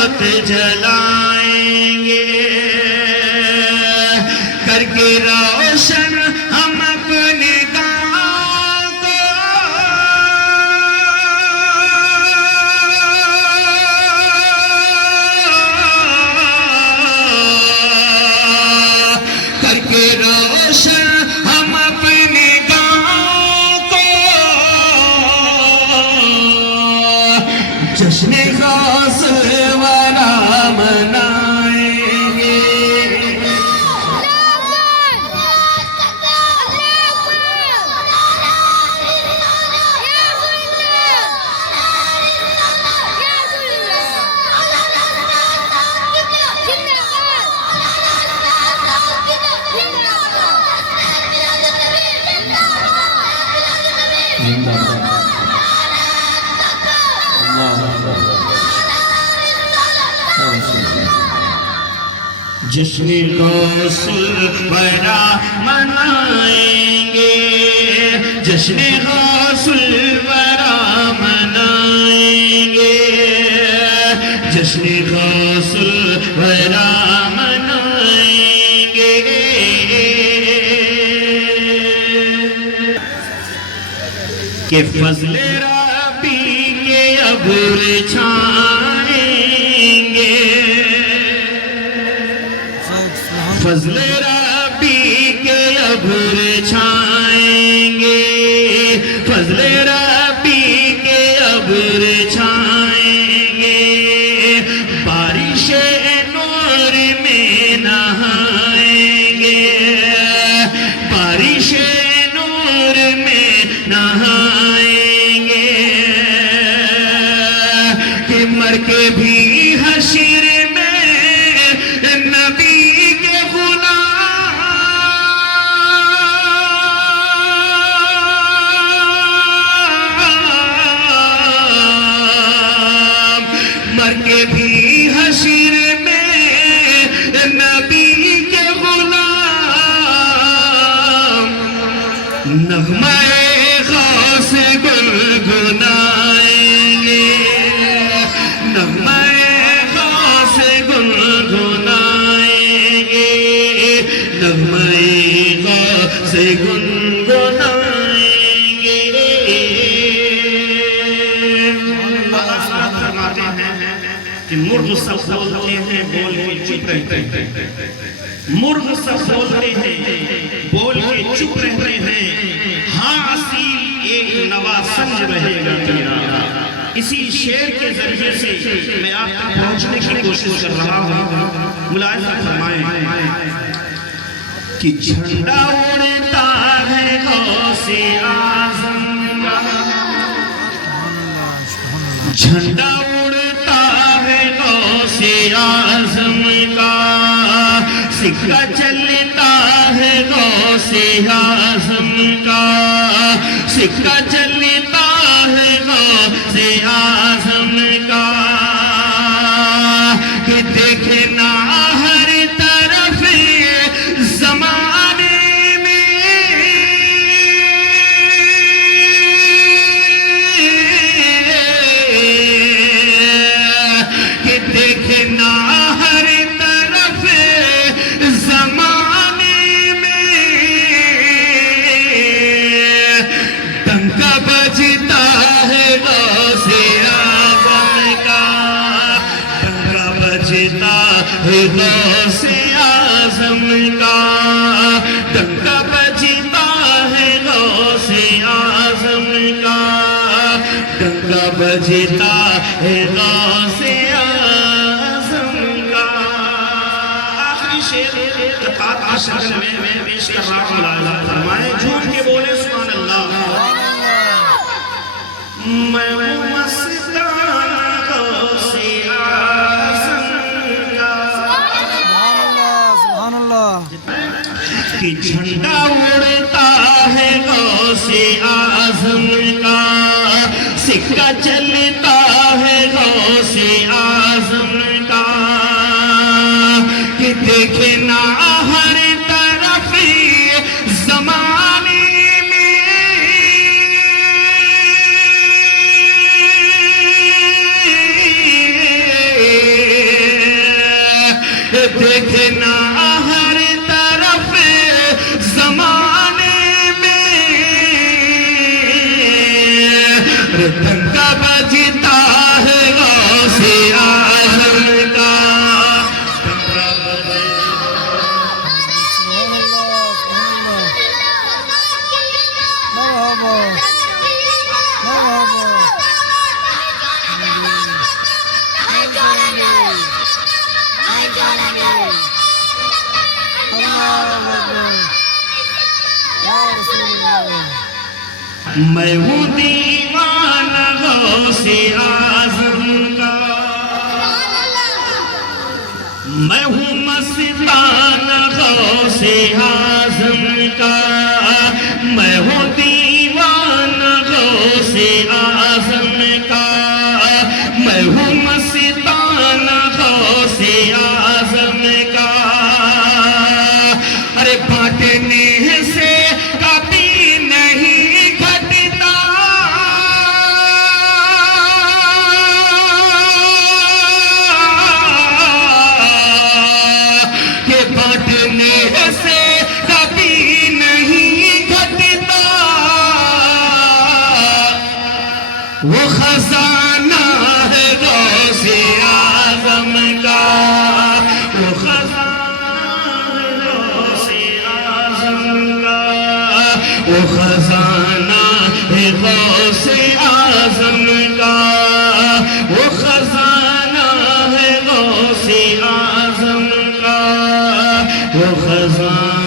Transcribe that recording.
بہت جلائیں گے کر کے روشن ہم اپنے گاؤں کو کر کے روشن ہم اپنے گاؤں کو جشن غوث ورا منائیں گے جشن غوث ورا منائیں گے جشن غوث ورا منائیں گے جشن غوث ورا منائیں گے کہ فضل ربی کے ابر چھائیں گے فضل ربی کے ابر چھائیں گے فضل ربی کے ابر چھائیں گے بارش نور میں نہائیں گے بارش نور میں نہائیں گے کہ مر کے بھی حشر میں نبی مر کے بھی حشر میں نبی کے غلام نغمہ غوث گنگنائیں گے نغمہ غوث گنگنائیں گے نغمہ غوث گنگنائیں گے کہ مرغ سب بولتے ہیں بول کے چپ رہتے ہیں مرغ سب بولتے ہیں بول کے چپ رہتے ہیں ہاں اصیل ایک نوا سمجھ رہے گا تیرا اسی شعر کے ذریعے سے میں آپ تک پہنچنے کی کوشش کر رہا ہوں ملاحظہ فرمائیں کہ جھنڈا اڑتا ہے غوث اعظم کا جھنڈا اڑتا ہے غوث اعظم کا سکہ چلتا ہے غوث اعظم کا سکہ چلتا ہے غوث اعظم کا کہ دیکھنا ہر طرف زمانے کہ دیکھنا ہر طرف زمانے میں ڈنکا بجتا ہے غوث اعظم کا ڈنکا بجتا ہے غوث اعظم کا ڈنکا بجتا ہے غوث اعظم کا ڈنکا بجتا ہے غوث اعظم کا آخری شعر قطعہ شعر میں پیش کر رہا ہوں ملاحظہ فرمائیں جھوم کے بولے سبحان اللہ میں مستان غوث اعظم کا سبحان اللہ کہ جھنڈا اڑتا ہے غوث اعظم کا سکہ چلتا ہے غوث اعظم کا کہ دیکھنا ہر طرف زمانے میں میں ہوں دیوانہ غوث اعظم کا، میں ہوں مستانہ غوث اعظم کا، میں ہوں دیوانہ غوث اعظم کا، میں ہوں مستانہ غوث اعظم کا۔ ارے بانٹنے سے کبھی نہیں گھٹتا، کہ بانٹنے سے کبھی نہیں گھٹتا، وہ خزانہ ہے غوث اعظم کا، وہ خزانہ ہے غوث اعظم کا، وہ خزانہ ہے غوث اعظم کا، وہ خزانہ ہے غوث اعظم کا، وہ خزانہ